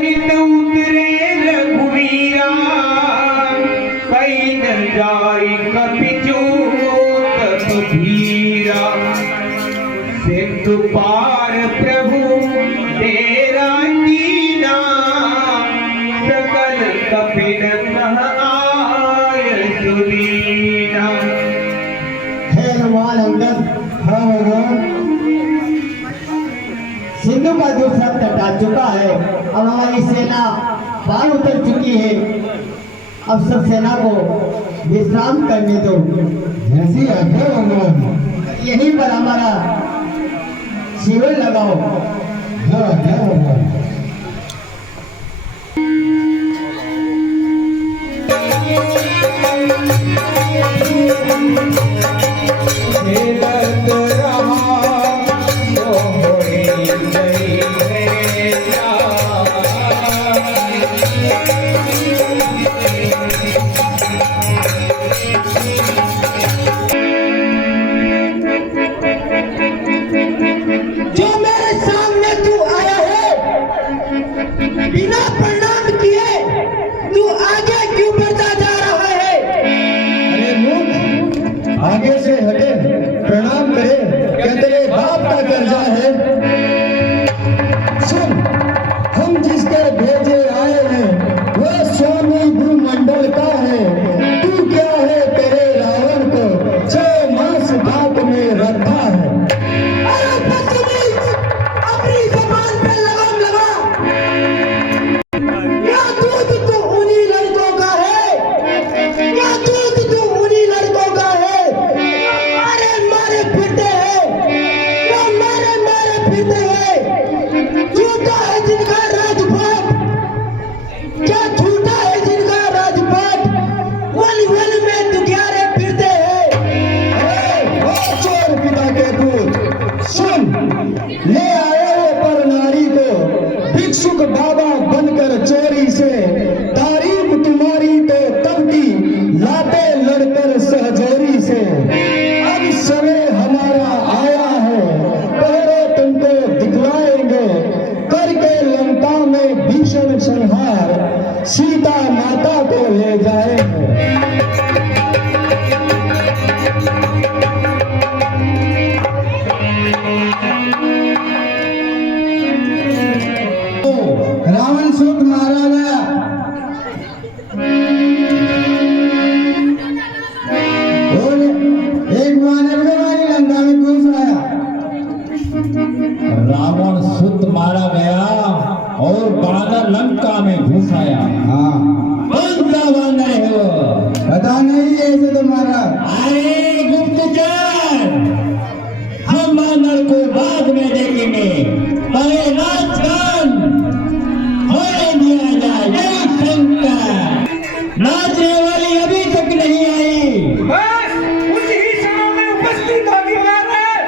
हित उतरे रघुवीरा कई न जाई कपिचू तप धीरा सिंधु पार प्रभु तेरा कीना सकल कपिन कह आय सुरीना। हे हनुमान अंगद, सिंधु का दूसरा तट आ चुका है। अब हमारी सेना पार उतर चुकी है। अब सब सेना को विश्राम करने दो। ऐसी आज्ञा भगवान। यहीं पर हमारा शिविर लगाओ। हाँ क्या भगवान। खेलत रहा तो होई गई मेला। जो मेरे सामने तू आया है बिना प्रणाम किए तू आगे क्यों बढ़ता जा रहा है? अरे मूर्ख, आगे से हटे, प्रणाम करे, क्या तेरे बाप का कर्जा है? सुन, हम जिसके भेजे आए हैं वह स्वामी भूमंडल का है। तू क्या है तेरे रावण को 6 मास घाट में रखा है। अरे बदतमीज, अपनी जबान पे लगाम लगा। या दूध तो उन्हीं लड़कों का है, या दूध तो उन्हीं लड़कों का है। मारे मारे फिरते हैं, या मारे मारे फिरते हैं। झूठा है जिनका राजपाट, क्या झूठा है जिनका राजपाट? वन वन में दुखियारे फिरते हैं। अरे वो चोर पिता के पूत, सुन, ले आए हो पर नारी को भिक्षुक बाबा बनकर चोरी से। तारीफ तुम्हारी तो तब की लाते लड़कर सहजोरी से। अब समय हमारा आया है, पहले तुमको दिखलाएंगे करके लंका में भीषण संहार। सीता माता को ले जाएंगे। रावण सूत मारा गया। और एक वानर को हमारी लंका में घुस आया। रावण सुत मारा गया और बानर लंका में घुस आया। हाँ, कौन सा बानर है वो? पता नहीं ऐसे तो मारा। अरे गुप्तचर, हम बानर को बाद में देखेंगे, पहले नाच गान होने दिया जाए। जय शंकर। नाचने वाली अभी तक नहीं आई। बस कुछ ही समय में उपस्थित होगी महाराज।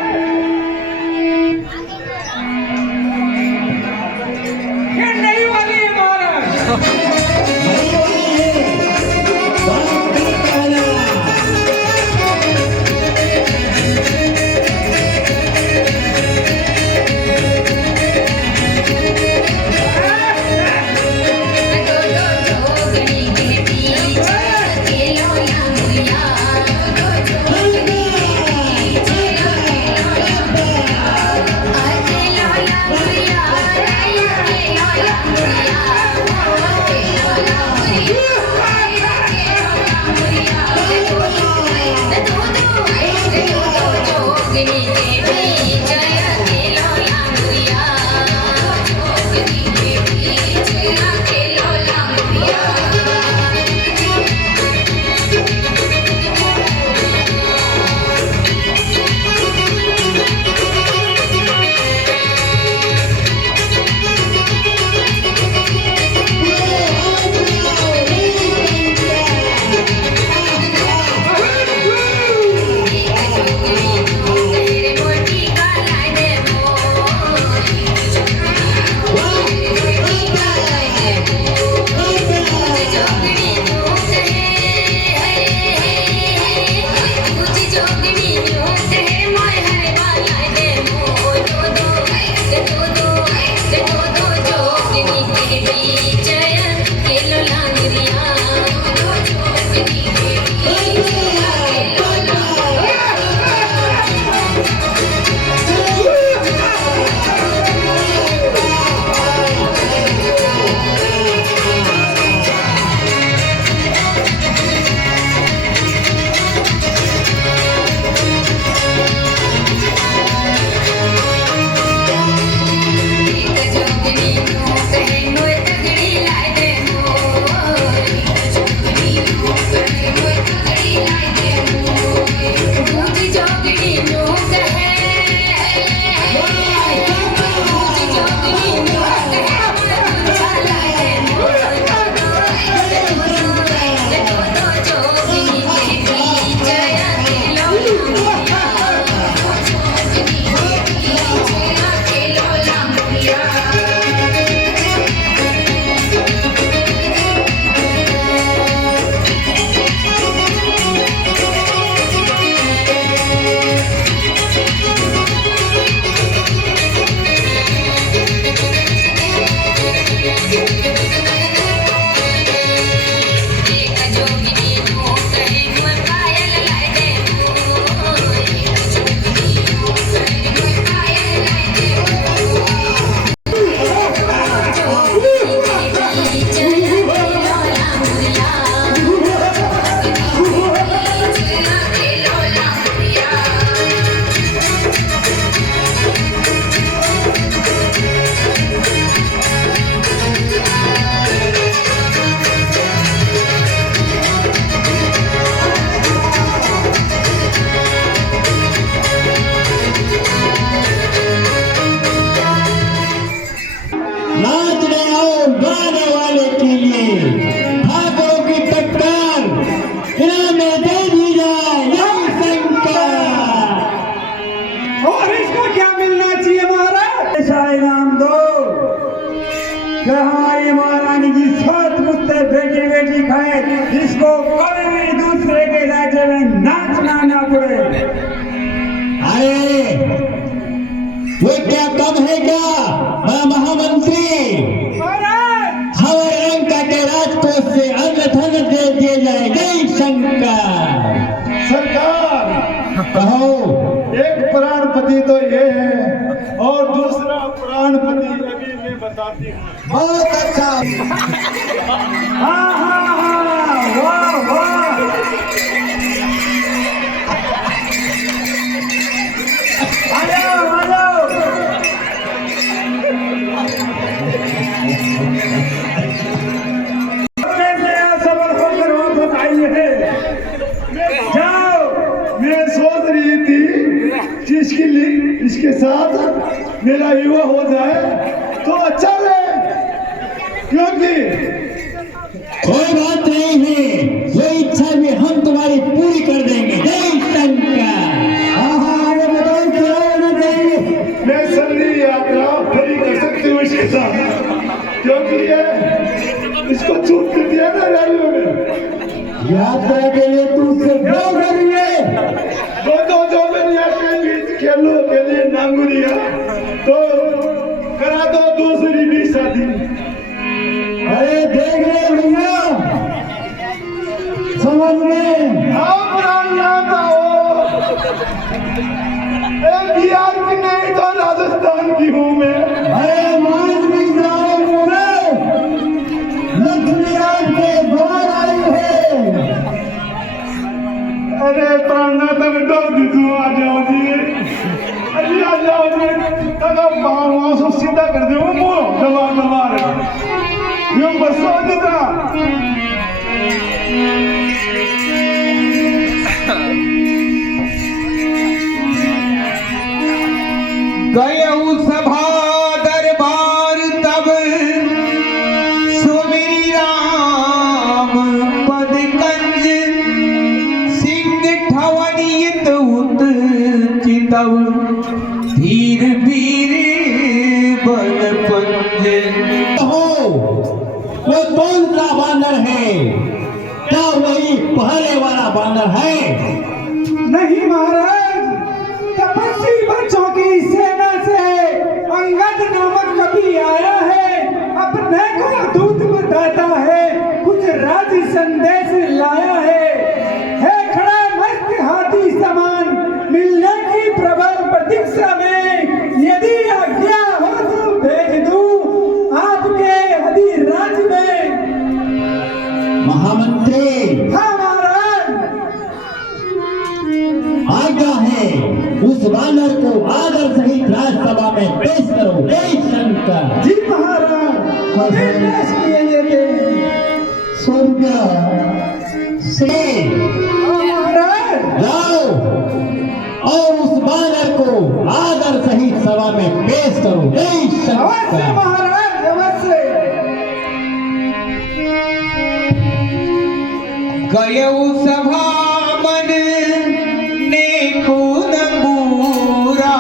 ये नहीं वाली है महाराज। नहीं वाली है। बाप की काला। कहाँ ये महारानी की सोच मुझसे बेटी बेटी खाए, इसको कभी भी दूसरे के राज्य में नाचना ना पड़े। अरे वो क्या कम है क्या महामंत्री? हमारे लंका के राजकोष से अन्न धन दे दिए जाए। जय शंकर। सरकार, कहो। एक प्राणपति तो ये है और दूसरा प्राणपति अभी मैं बताती हूँ। बहुत अच्छा। हाँ हाँ हाँ, वाह वाह। आ जाओ आ जाओ। सबर होकर वापस आई है। जाओ। मैं सोच रही थी कि इसके साथ मेरा विवाह हो जाए तो अच्छा है, क्योंकि कोई बात नहीं है, वो इच्छा भी हम तुम्हारी पूरी कर देंगे। जय शंकर। हाँ हाँ, ये बताओ क्या होना चाहिए? मैं संधि यात्रा पूरी कर सकती हूँ इसके साथ, क्योंकि ये इसको छूट कर दिया ना रेलवे में। यात्रा के लिए तू उससे क्यों करेंगे? जो दुनिया के बीच खेलों के लिए नांगुरिया तो करा दो दूसरी भी शादी। अरे देख रहे भैया, समझ में आप नाता हो, बिहार की नहीं तो राजस्थान की हूँ मैं। अरे मान भी जाओ में लक्ष्मी आज के बाहर आई है। अरे प्राणनाथ में डर दी तू, आ जाओ जी, अरे आ जाओ जी, तब वहां से सीधा कर दे वो मुंह दबा दबा रहे ये बस हो देता। गयऊ सभा दरबार तब सुमिरी राम पद कंज, सिंह ठवनियत उत चितव धीर वीर बल पंज। वो कौन सा बानर है? क्या वही पहले वाला बानर है? नहीं महाराज, तपस्वी बच्चों की सेना से अंगद नामक कवि आया है, अपने को दूत बताता है, कुछ राज संदेश लाया है खड़ा मस्त हाथी समान, मिलने की प्रबल प्रतीक्षा में, यदि आज्ञा हो तो भेज दूं आपके अधिराज में। महामंत्री, हाँ महाराज। आज्ञा है, उस बानर को आदर सहित राजसभा में पेश करो। जय शंकर। जी महाराज, पेश किए लेते स्वर्ग से महाराज। लाओ और उस बानर को आदर सहित सभा में पेश करो। जय अवश्य शंकर। महाराज, अवश्य। गयऊ सभा मन नेको नबूरा,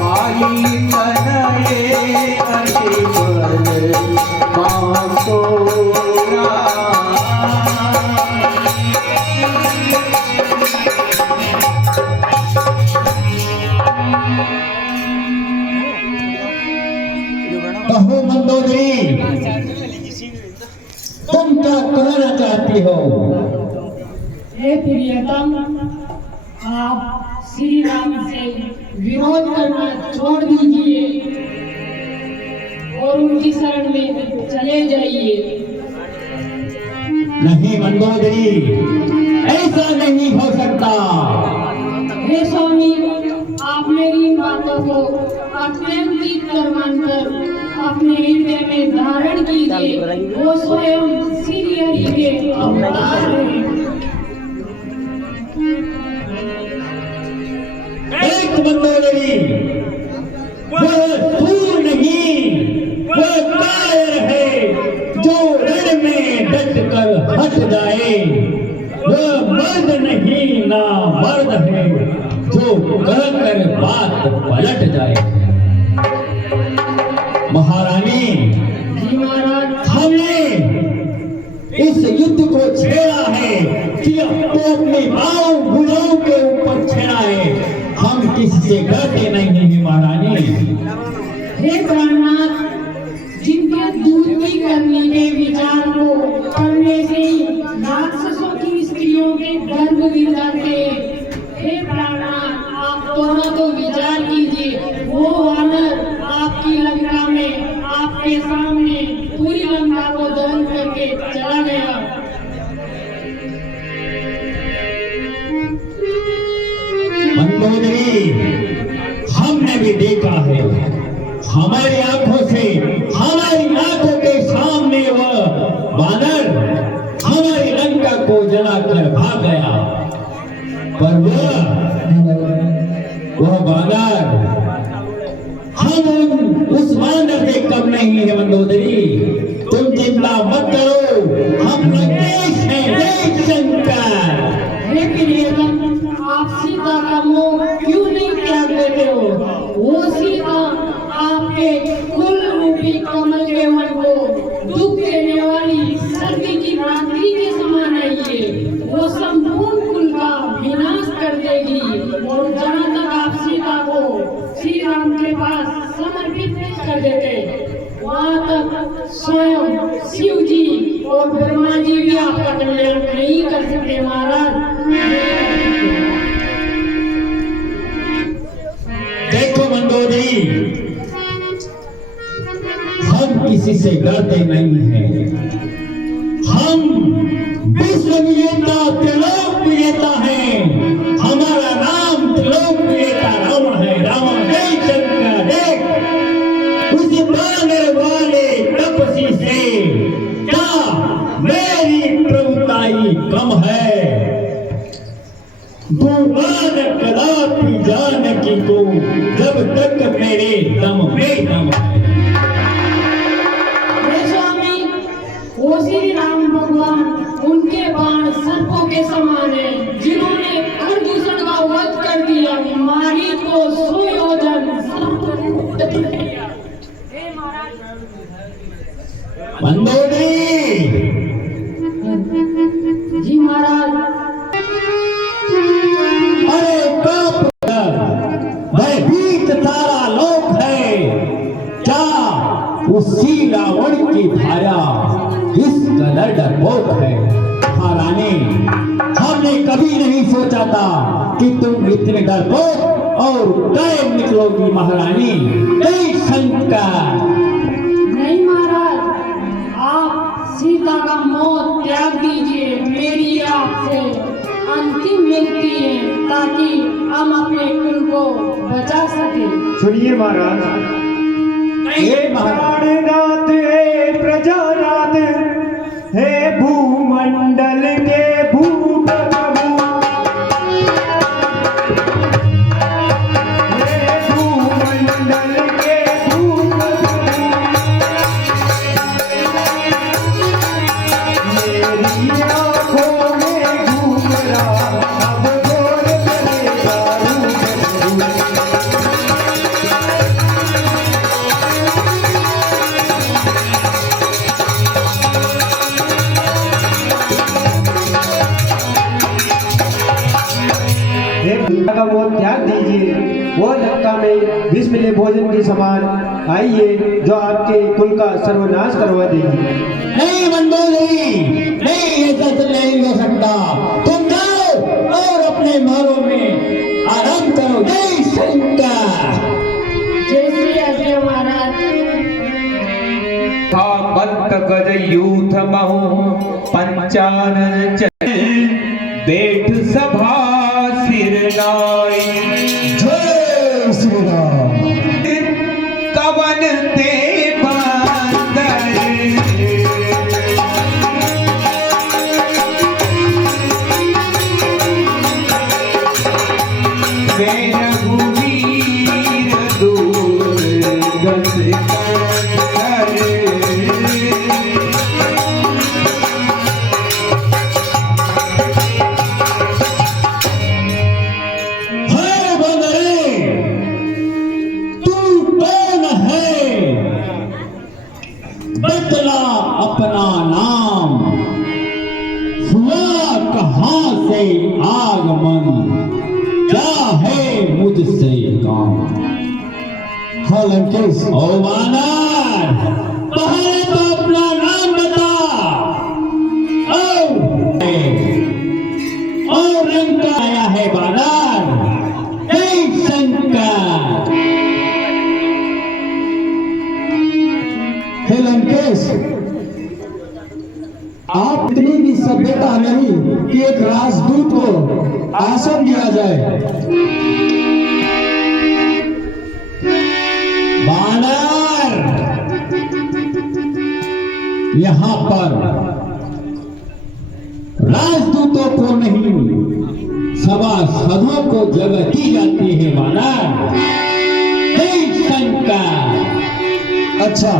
पाई तनये अति बल बांसोरा। कहो मंदोदरी, तुम क्या कहना चाहती हो? हे प्रियतम, आप श्री राम से विरोध करना छोड़ दीजिए और उनकी शरण में चले जाइए। नहीं मंदोदरी, ऐसा नहीं हो सकता। हे स्वामी, आप मेरी इन बातों को अत्यंत कर मानकर अपने हृदय में धारण कीजिए। वो स्वयं श्री हरि के अवतार हैं। एक मंदोदरी, वह सूर नहीं, वह कायर है जो रण में डट कर हट जाए। वह मर्द नहीं, नामर्द है जो कहकर बात पलट जाए। महारानी, जी महाराज। हमने इस युद्ध को छेड़ा है कि अब तो अपनी माओ बुढ़ाओं के ऊपर छेड़ा है, हम किसी से डरते नहीं हैं महारानी। हे प्राणनाथ, जिनके दूध की करने के विचार को करने से ही राक्षसों की स्त्रियों के गर्भ गिर जाते। हे प्राणनाथ, आप दोनों तो विचार कीजिए, वो वानर आपकी लंका में आपके सामने पूरी लंका को दहन करके चला गया। मंदोदरी, हमने भी देखा है, हमारी आंखों से, हमारी आंखों के सामने वह वानर हमारी लंका को जलाकर भाग गया। पर वह वानर, हम उस वानर से कम नहीं है मंदोदरी। तुम चिंता मत करो, हम नगेश हैं। जय शंकर। हे प्रियतम, आप सीता का मोह क्यों नहीं त्याग देते हो? वो सीता आपके कुल रूपी कमल के वन को दुख देने वाली सर्दी की रात्रि के समान है ये। वो संपूर्ण कुल का विनाश कर देगी। और जहाँ तक आप सीता को श्री राम के पास समर्पित नहीं कर देते, वहाँ तक स्वयं शिव जी और ब्रह्मा जी भी आपका कल्याण नहीं कर सकते महाराज। देखो मंदोदरी, हम किसी से डरते नहीं हैं। हम विश्व विजेता त्रिलोक विजेता हैं। हमारा नाम त्रिलोक विजेता रावण है। रावण, जय शंकर। देख, उस बानर वाले तपसी से क्या मेरी प्रभुताई कम है? भगवान कदापि जानकी को जब तक मेरे दम में दम है। हे स्वामी, वो श्री राम भगवान, उनके बाण सर्पों के समान है, जिन्होंने प्रदूषण का वध कर दिया, मारी को सुयोजन। मंदोदरी, जी महाराज। अरे बाप, भयभीत सारा लोक है। क्या उसी रावण की भार्या इस कदर डरपोक है? महारानी, हमने कभी नहीं सोचा था कि तुम इतने डरपोक और कायम निकलोगी महारानी। जय शंकर। नहीं महाराज, आप सीता का मोह त्याग दीजिए। मेरी आपसे अंतिम विनती है, ताकि हम अपने कुल को बचा सके। सुनिए महाराज, हे प्राणनाथ, हे प्रजानाथ, हे भूमंडल के भूप्रभु, हे भूमंडल के भूप्रभु, मेरी आँखों में घूम रहा अब घोर करेगा रूप। का वो त्याग दीजिए, वो लंका में विष मिले भोजन के समान आइए, जो आपके कुल का सर्वनाश करवा देगी। नहीं मंदोदरी, नहीं, ऐसा तो नहीं हो सकता। तुम जाओ और अपने महलों में आराम करो। जय शंकर। जय श्री अजय महाराज। बंत गज यूथ महु पंचानन चल, बेठ सभा सिर नाई, जय श्री राम। कवन ते बंदर, वे रघुवीर दूर गत कर। आगमन, क्या है मुझसे काम। हाँ लंकेश, ओ वानर, पहले तो अपना नाम बता। और रंग का आया है वानर, हे शंकर। हे लंकेश, आप इतनी भी सभ्यता नहीं कि एक राजदूत को आसन दिया जाए। वानर, यहाँ पर राजदूतों को नहीं, सभासदों को जगह दी जाती है वानर। हे शंकर। अच्छा,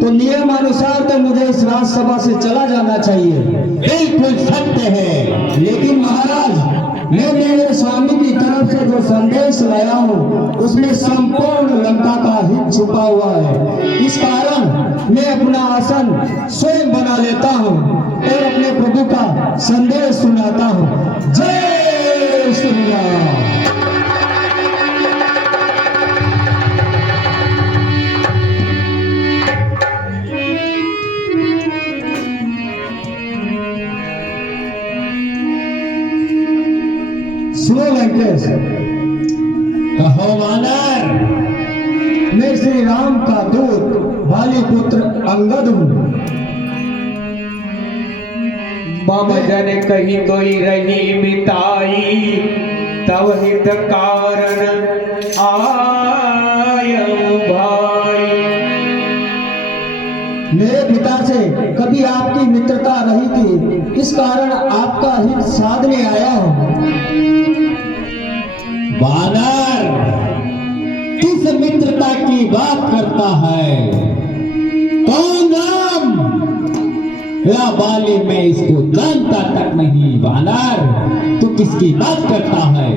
तो नियमानुसार तो मुझे इस राजसभा से चला जाना चाहिए। बिल्कुल सत्य है। लेकिन महाराज, मैं मेरे स्वामी की तरफ से जो संदेश लाया हूँ उसमें संपूर्ण लंका का हित छुपा हुआ है। इस कारण मैं अपना आसन स्वयं बना लेता हूँ और अपने प्रभु का संदेश सुनाता हूँ। जय श्री राम। सुनो लंकेश, कहो वानर। मैं श्री राम का दूत बाली पुत्र अंगद हूँ। मम जन कही कोई रही मिताई, तव हित कारण आयऊ भाई। मेरे पिता से कभी आपकी मित्रता रही थी, इस कारण आपका हित साधने आया हूँ। वानर, किस मित्रता की बात करता है? कौन राम? या बाली में इसको जानता तक नहीं। वानर, तू किसकी बात करता है?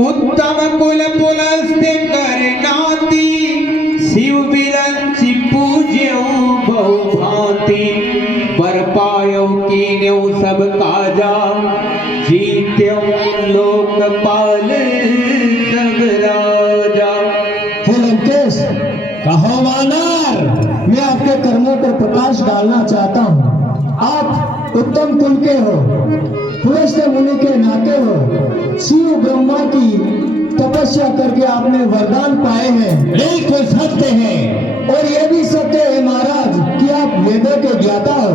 उत्तम कुल पुलस्त्य कर नाती, शिव बिरंचि पूज्यऊ बहु भांति। बर पायऊ कीन्यऊ सब काजा, जीत्यऊ लोकपाल सब राजा। हे लंकेश, कहो वानर। मैं आपके कर्मों पर प्रकाश डालना चाहता हूँ। आप उत्तम कुल के हो, पुलस्त्य मुनि के नाते हो। शिव ब्रह्मा की तपस्या करके आपने वरदान पाए हैं। बिल्कुल सत्य है। और ये भी सत्य है महाराज कि आप वेदों के ज्ञाता हो।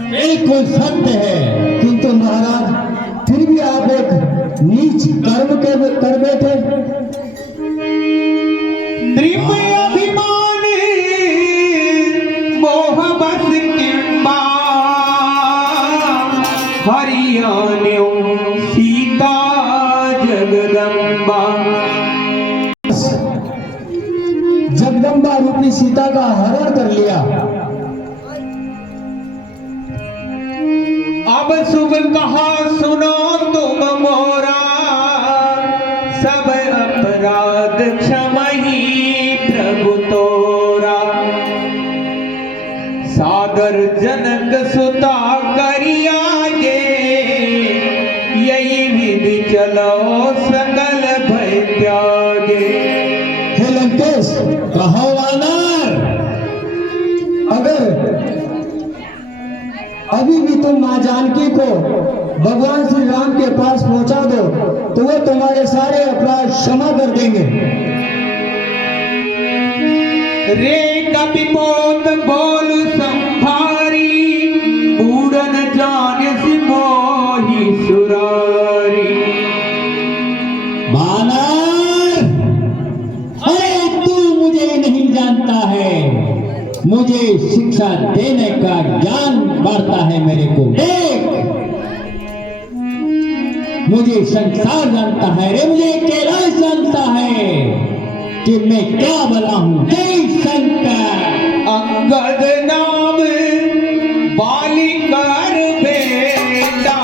बिल्कुल सत्य है। किंतु महाराज, फिर भी आप एक नीच कर्म के कर बैठे। द्रिप अभिमान मोह बस किंबा, हरियाण्यो सीता जगदम्बा। जगदम्बा रूपी सीता का हरण कर लिया। अब शुभ कहा सुनो तुम मोरा, सब अपराध क्षमही प्रभु तोरा। सादर जनक सुता करियागे, यही विधि चलो सकल भय त्यागे। हे लंकेश, कहो वानर। अगर अभी भी तुम माँ जानकी को भगवान श्री राम के पास पहुंचा दो तो वो तुम्हारे सारे अपराध क्षमा कर देंगे। रे कपिपोत बोल संभारी, बूढ़न जान से मोही सुरारी। वानर, अरे तू मुझे नहीं जानता है। मुझे शिक्षा देने का ज्ञान बांटता है मेरे को। देख, मुझे संसार जानता है रे, मुझे कैलाश जानता है कि मैं क्या बना हूं। जय शंकर। अंगद नाम बाली कर बेटा,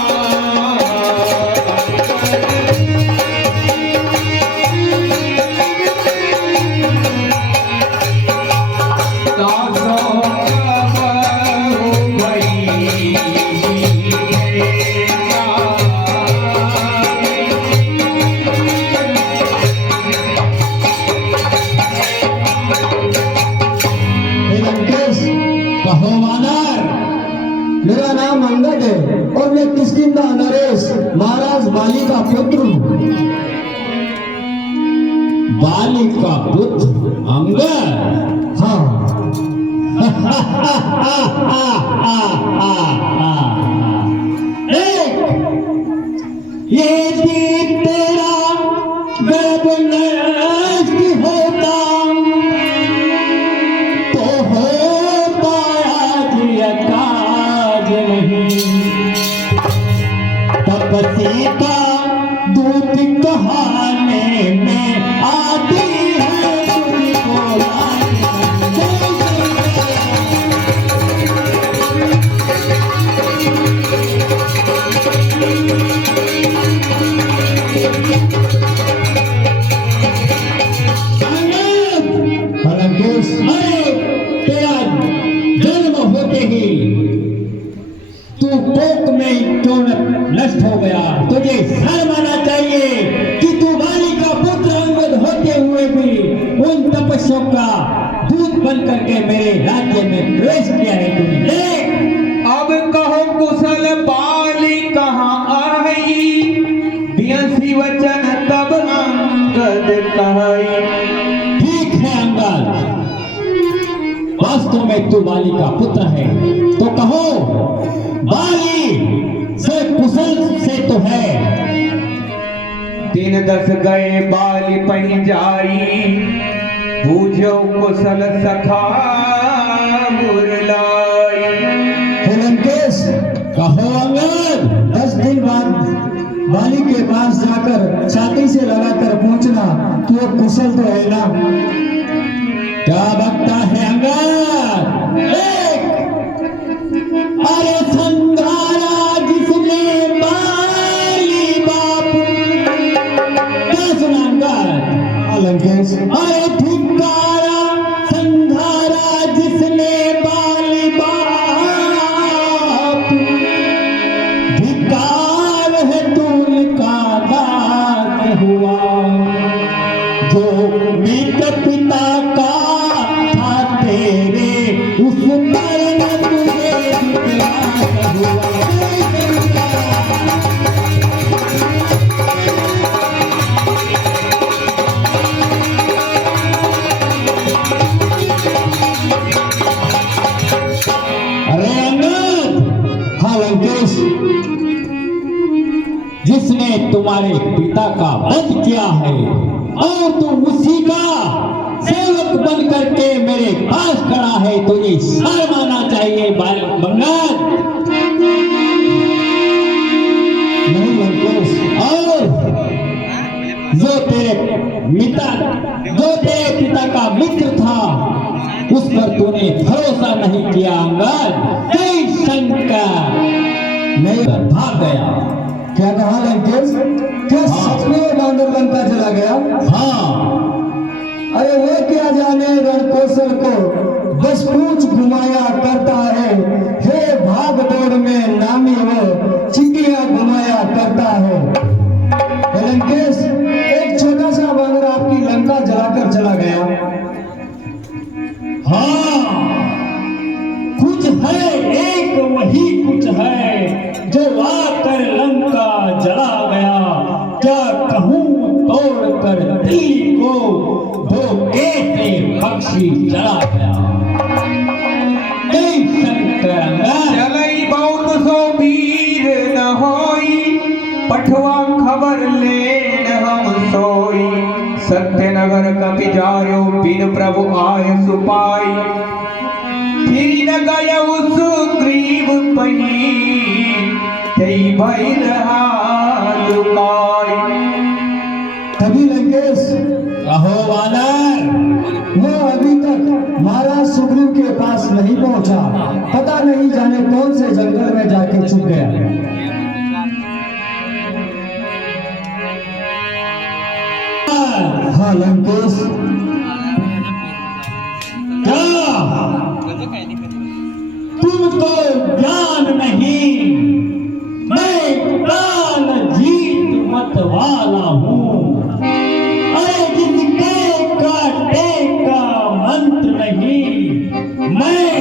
दासों का बहु भई। किष्किंधा नरेश महाराज बाली का पुत्र हूँ। बाली का पुत्र अंगद? हाँ। ये तेरा गर्भ नष्ट होता तो होता आज काज नहीं। तपसी का दूत कहाने में आती है तुझको लंकेश, तेरा जन्म होते ही तू कोक में क्यों नष्ट हो गया? तुझे शर्म आना चाहिए कि तू बाली का पुत्र अंगद होते हुए भी उन तपस्या का दूत बन करके मेरे राज्य में प्रवेश किया है तुमने। अब कहो कुशल बाली कहाँ आई, बियसी वचन तब अंगद कहाई। ठीक है अंगद, वास्तव में तू बाली का पुत्र है तो कहो बाली से कुशल से तो है। दिन 10 गए बाली पही जाई, बूझो कुशल सखा मुरलाई। हे लंकेश, कहो अंगद, 10 दिन बाद बाली के पास जाकर छाती से लगाकर पूछना कि वो कुशल तो है ना। क्या बकता है अंगद? अरे संघारा जिसने बाली बाप, क्या सुना अंगद? लंकेश, अरे धिक्कारा संघारा जिसने बाली बाप, धिक्कार है तूल का दाग हुआ जो मित्र पिता का था तेरे, उस पर न तुझे विश्वास हुआ। अरे अंगद, हाँ लंकेश, जिसने तुम्हारे पिता का वध किया है और तुम उसी का सेवक बन करके मेरे पास खड़ा है, तुझे शर्म आना चाहिए अंगद। नहीं लंकेश, और जो तेरे पिता का मित्र था उस पर तूने भरोसा नहीं किया अंगद। जय शंकर, नहीं। भाग गया। क्या कहा लंकेश? क्या सच में वो बांदर लंका चला गया? हाँ, अरे वो क्या जाने रणकौशल को बस पूछ घुमाया करता है। हे भाग दौड़ में नामी वो चिंटियां घुमाया करता है। लंकेश, एक छोटा सा बांदर आपकी लंका जलाकर चला गया। हाँ, कुछ है, एक वही कुछ है जो आकर लंका जला गया। क्या कहूँ तोड़ कर दिल को धोखे से पक्षी चला गया। जय शंकर। चलई बहुत सो वीर न होई, पठवा खबर लेन हम सोई। सत्यनगर कपि जायो, बिन प्रभु आय सुपाई। फिर न गयउ सुग्रीव पही, तई भइल हाल लुकाई। तभी लंकेश, कहो वानर, वो अभी तक महाराज सुग्रीव के पास नहीं पहुंचा। पता नहीं जाने कौन से जंगल में जाके छुप गया। हाँ लंकेश, तुमको ज्ञान नहीं, मैं काल जीत मत वाला हूँ। अरे जिसके काटे का मंत्र नहीं, मैं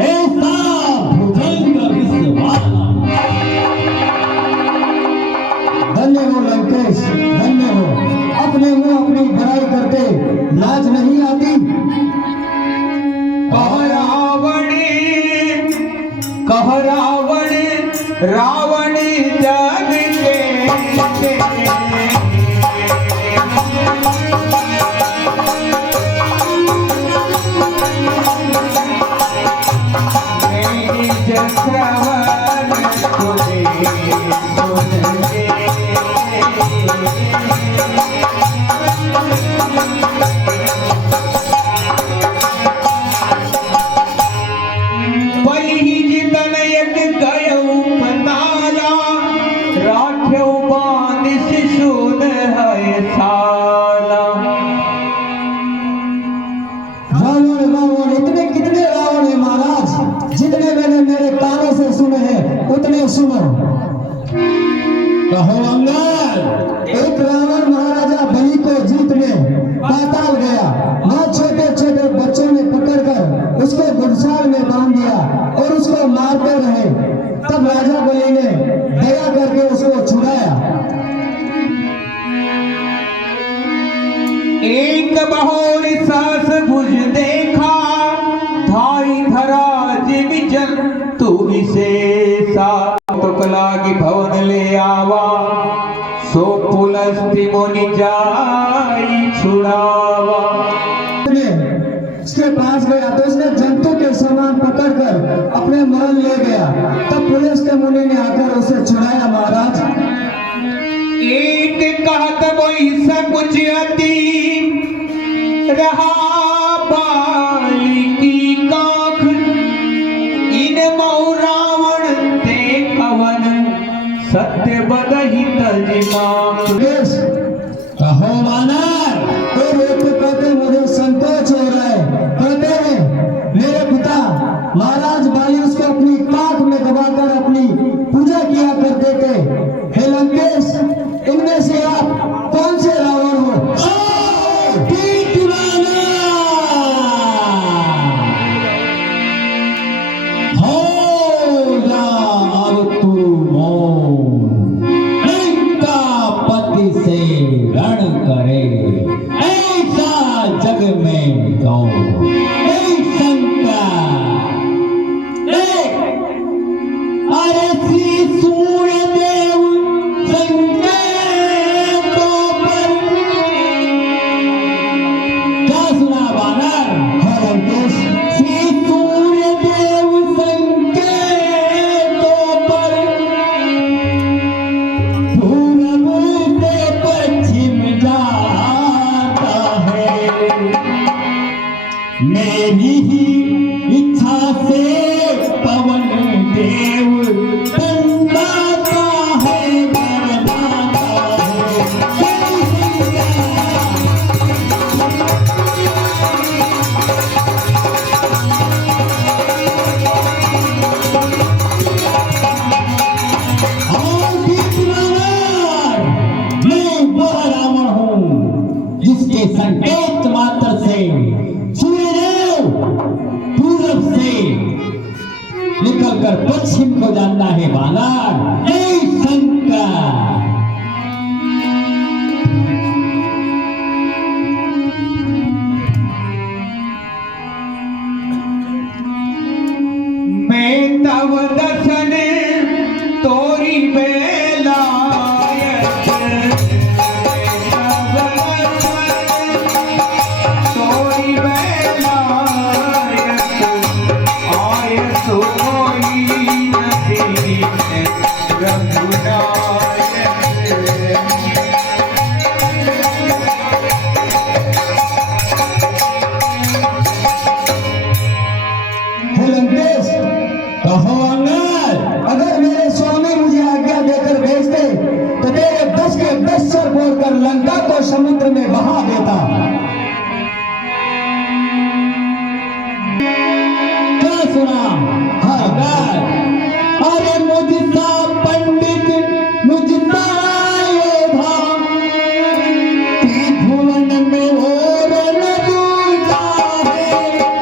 ऐसा भुजंग विष वाला हूँ। लाज नहीं आती? कह रावण रावण जग के मेरी चक्रवन तुझे सुन के उतने सुनो। कहो अंगद। एक रावण महाराजा बलि को जीतने पाताल गया। वहाँ छोटे छोटे बच्चों ने पकड़कर उसको गुलसार में बांध दिया और उसको मारते रहे। तब राजा बलि ने दया करके उसको छुड़ाया। एक बहोर सास भुज देखा धाई धरा विचन तू विशेषा तुकला की भवन ले आवा सो पुलस्ति मुनि जाई छुड़ावा। उसके पास गया तो उसने जंतु के समान पकड़कर अपने महल ले गया। तब पुलिस के मुनि ने आकर उसे छुड़ाया। महाराज एक कहत वही कुछ अति रहा बाली की काख इन मऊ रावण ते कवन सत्य बदही तजिमा। कहो वानर। तो लोग तो कहते मुझे संकोच हो रहा है। कहते हैं मेरे पिता महाराज बाली उसको अपनी काख में दबाकर अपनी पूजा किया करते थे। हे लंकेश, इनमें से आप कौन से रावण हो? मेरी ही इच्छा से पवन देव बंदाता है बरदाता मैं वह रावण हूँ जिसके संकेत मात्र से पूरब से निकलकर पश्चिम को जानना है बालक। हे शंकर, मैं तव दर्शन तोरी बेलायत तोरी बेलायत आय सो कोई नहीं रघुनायक। हे लंकेश, कहो अंगद। अगर मेरे स्वामी मुझे आज्ञा देकर भेज दे तो तेरे 10 के 10 सर बोलकर लंका को समुद्र में बहा देता। क्या सुना? हाँ। अरे मुझसा पंडित मुझसा योधा त्रिभुवन में और न दूजा है।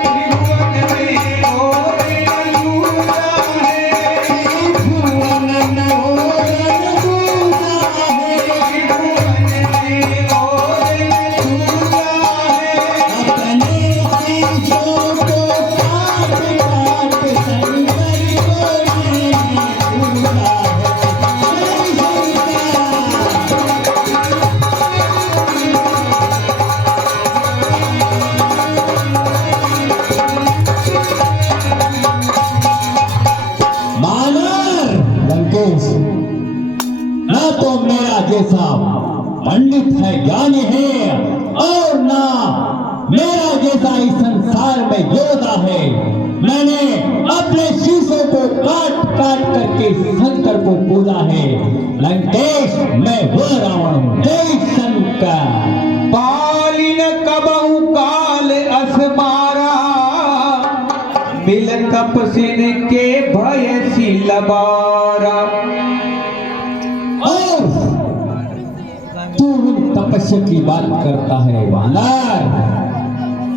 त्रिभुवन में और न दूजा है। त्रिभुवन में और न दूजा है। त्रिभुवन में और न दूजा ना तो मेरा जैसा पंडित है, ज्ञानी है, और ना मेरा जैसा इस संसार में योद्धा है। मैंने अपने शीशों को काट काट करके शंकर को पूजा है। लंकेश, मैं वो रावण हूँ। जय शंकर। पालिन कबहु काल असमारा, मिल तपसिन के भय सिलबारा। तू तपस्या की बात करता है वानर,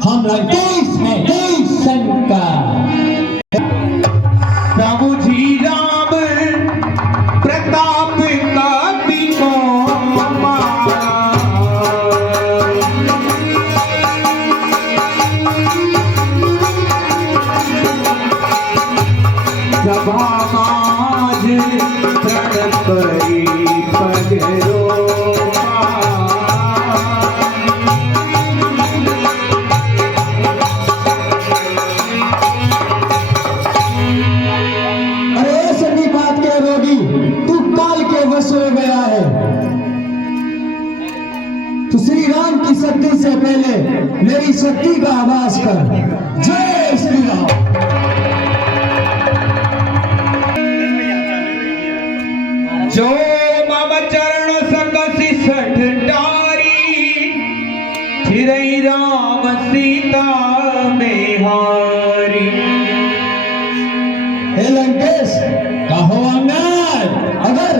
हम लंकेश हैं। जय शंकर। प्रभु जी राम प्रताप कापी को मारा। सभा माज प्रण परी पगरो। तो श्री राम की शक्ति से पहले मेरी शक्ति का आभास कर। जय श्री राम। जो मम चरण सकसि सठ डारी, फिरई राम सीता में हारी। हे लंकेश, कहो अंगद, अगर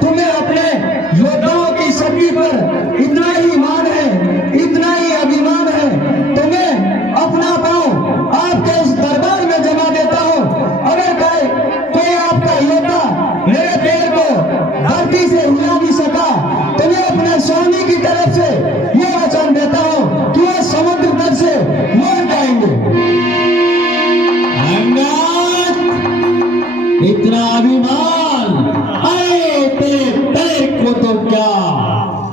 तुम्हें अपने योद्धाओं की शक्ति पर इतना ही मान है, इतना ही अभिमान है, तो मैं अपना पांव आपके इस दरबार में जमा देता हूँ। अगर कोई आपका योद्धा मेरे पैर को धरती से हिला नहीं सका, तो मैं अपने स्वामी की तरफ से ये वचन देता हूँ कि वह समुद्र तट से लौट जाएंगे। अंगद, इतना अभिमान, अरे तेरे पैर को तो क्या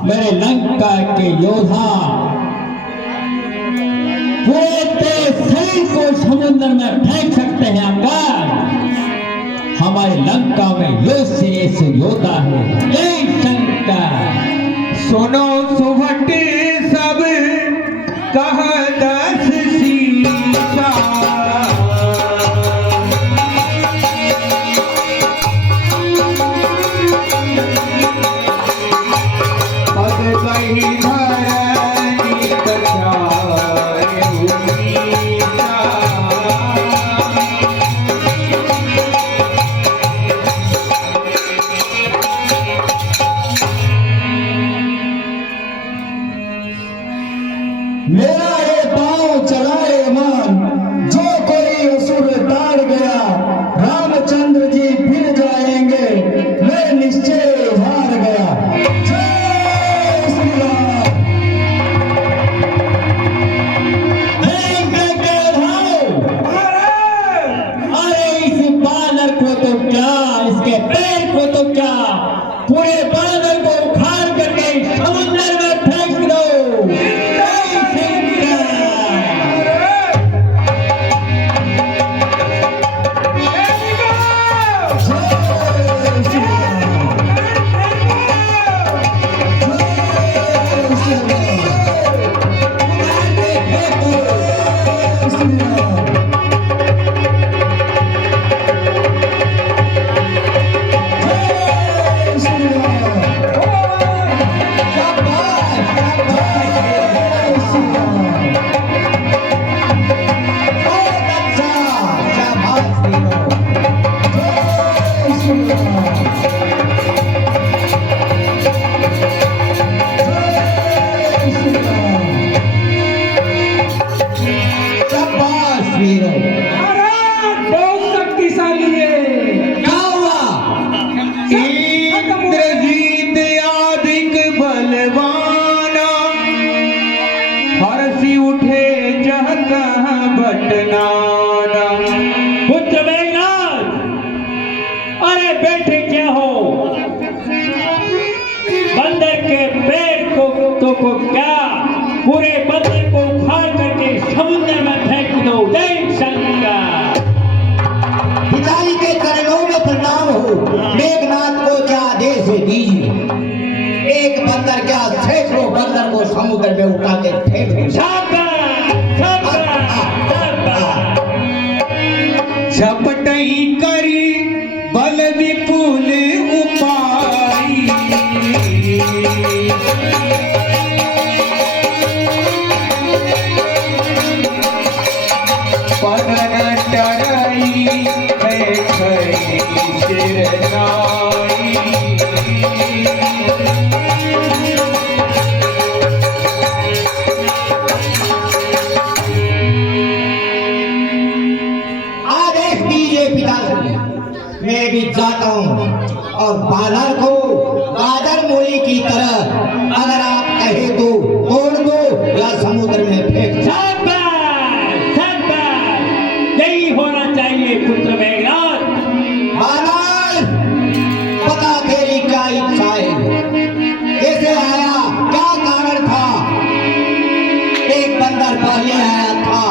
मेरे लंका के योद्धा पूरे तेरे शरीर को समुद्र में फेंक सकते हैं। अंगद, हमारे लंका में योद्धा ऐसे योद्धा है। जय शंकर। सुनो सुभट सब कह दस सीसा, पद कही धरनी कछाए उनीसा। मेरा ये पांव चलाए मान, जो कोई असुर ताड़ गया, रामचंद्र जी फिर जाएंगे, मैं निश्चय हार गया। जय श्री राम। अरे इस बानर को तो क्या, इसके पैर को तो क्या, पूरे बानर को उखाड़ करके समुद्र में फेंक दो। जय शंकर। बहुत शक्तिशाली है। क्या हुआ? इंद्रजीत अधिक बलवाना, हर्षि उठे जह तह बटनाना। पुत्र मेघनाद, अरे बेटे क्या हो? बंदर के पैर को क्या, पूरे बंदर को उखाड़ करके समुद्र में फेंक दो। जय शंकर। पिताजी के चरणों में प्रणाम हो, मेघनाथ को क्या आदेश दीजिए। बंदर क्या सैकड़ों बंदर को समुद्र में उठा के फेंक दिया। शाबाश, शाबाश, शाबाश। झपटई करी बल विपुल उपाई, पदन टरई है खरी सिरनाई। आदेश दीजिए पिताजी, मैं भी जाता हूँ और बानर को गाजर मूली की तरह अगर आप कहे तो तोड़ दो या समुद्र में फेंक दो। शाबाश, शाबाश। यही होना चाहिए पुत्र मेघनाथ। बानर, पता तेरी क्या इच्छा है, कैसे आया, क्या कारण था? एक बंदर पहले आया था,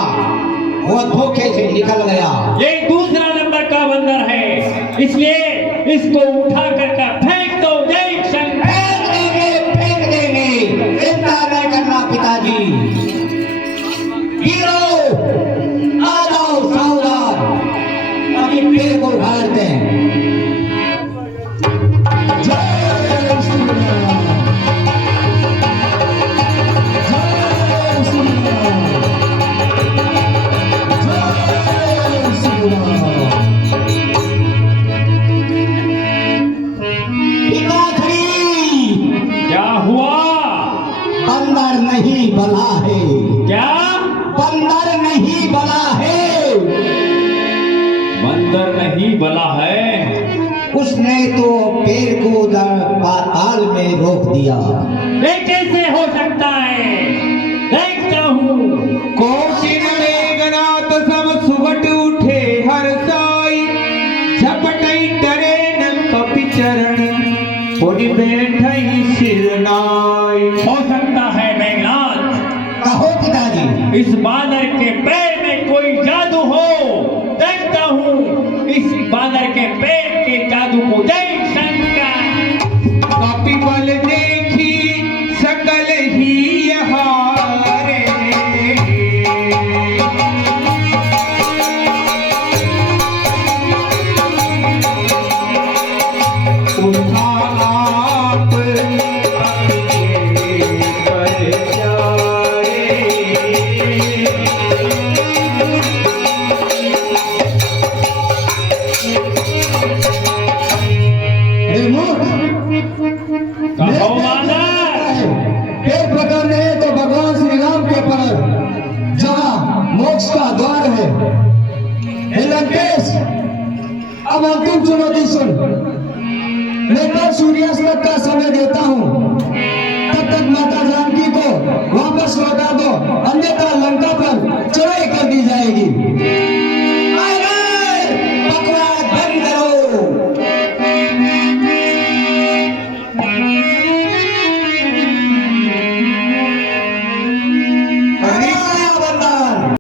वो धोखे से निकल गया। ये दूसरा नंबर का बंदर है, इसलिए इसको उठा कर फेंक दो। जय शंकर। फेंक देंगे, चिंता नहीं करना पिताजी। हीरो, आ जाओ सावधान, अभी पेड़ को उखाड़ते हैं। जय श्री राम, जय श्री राम, जय श्री राम। पिताजी, क्या हुआ? बंदर नहीं बला है, क्या बंदर नहीं बला है। बंदर नहीं बला है? उसने तो पेड़ को उधर पाताल में रोक दिया। ये कैसे हो सकता है? देखता हूँ। कोशिन मेघनाथ सब सुबट उठे हर साई, झपटई टरे न कपि चरण पुनि बैठई सिरनाई। हो सकता है मेघनाथ, कहो पिताजी। इस बानर के पैर में कोई जादू हो। देखता हूँ इस बानर के पैर के जादू को। जय शंकर। कपि बल देखी सकल ही हारे, उठा आप अपने पर जाए। हे मूर्ख, कहो बानर। पेड़ पकड़ने हैं तो भगवान श्री राम के पर, जहाँ मोक्ष का द्वार है। हे लंकेश, अब अंतिम चुनौती सुन। मैं कल सूर्यास्त तक का समय देता हूँ, तब तक माता जानकी को वापस लौटा दो, अन्यथा लंका पर चढ़ाई कर दी जाएगी।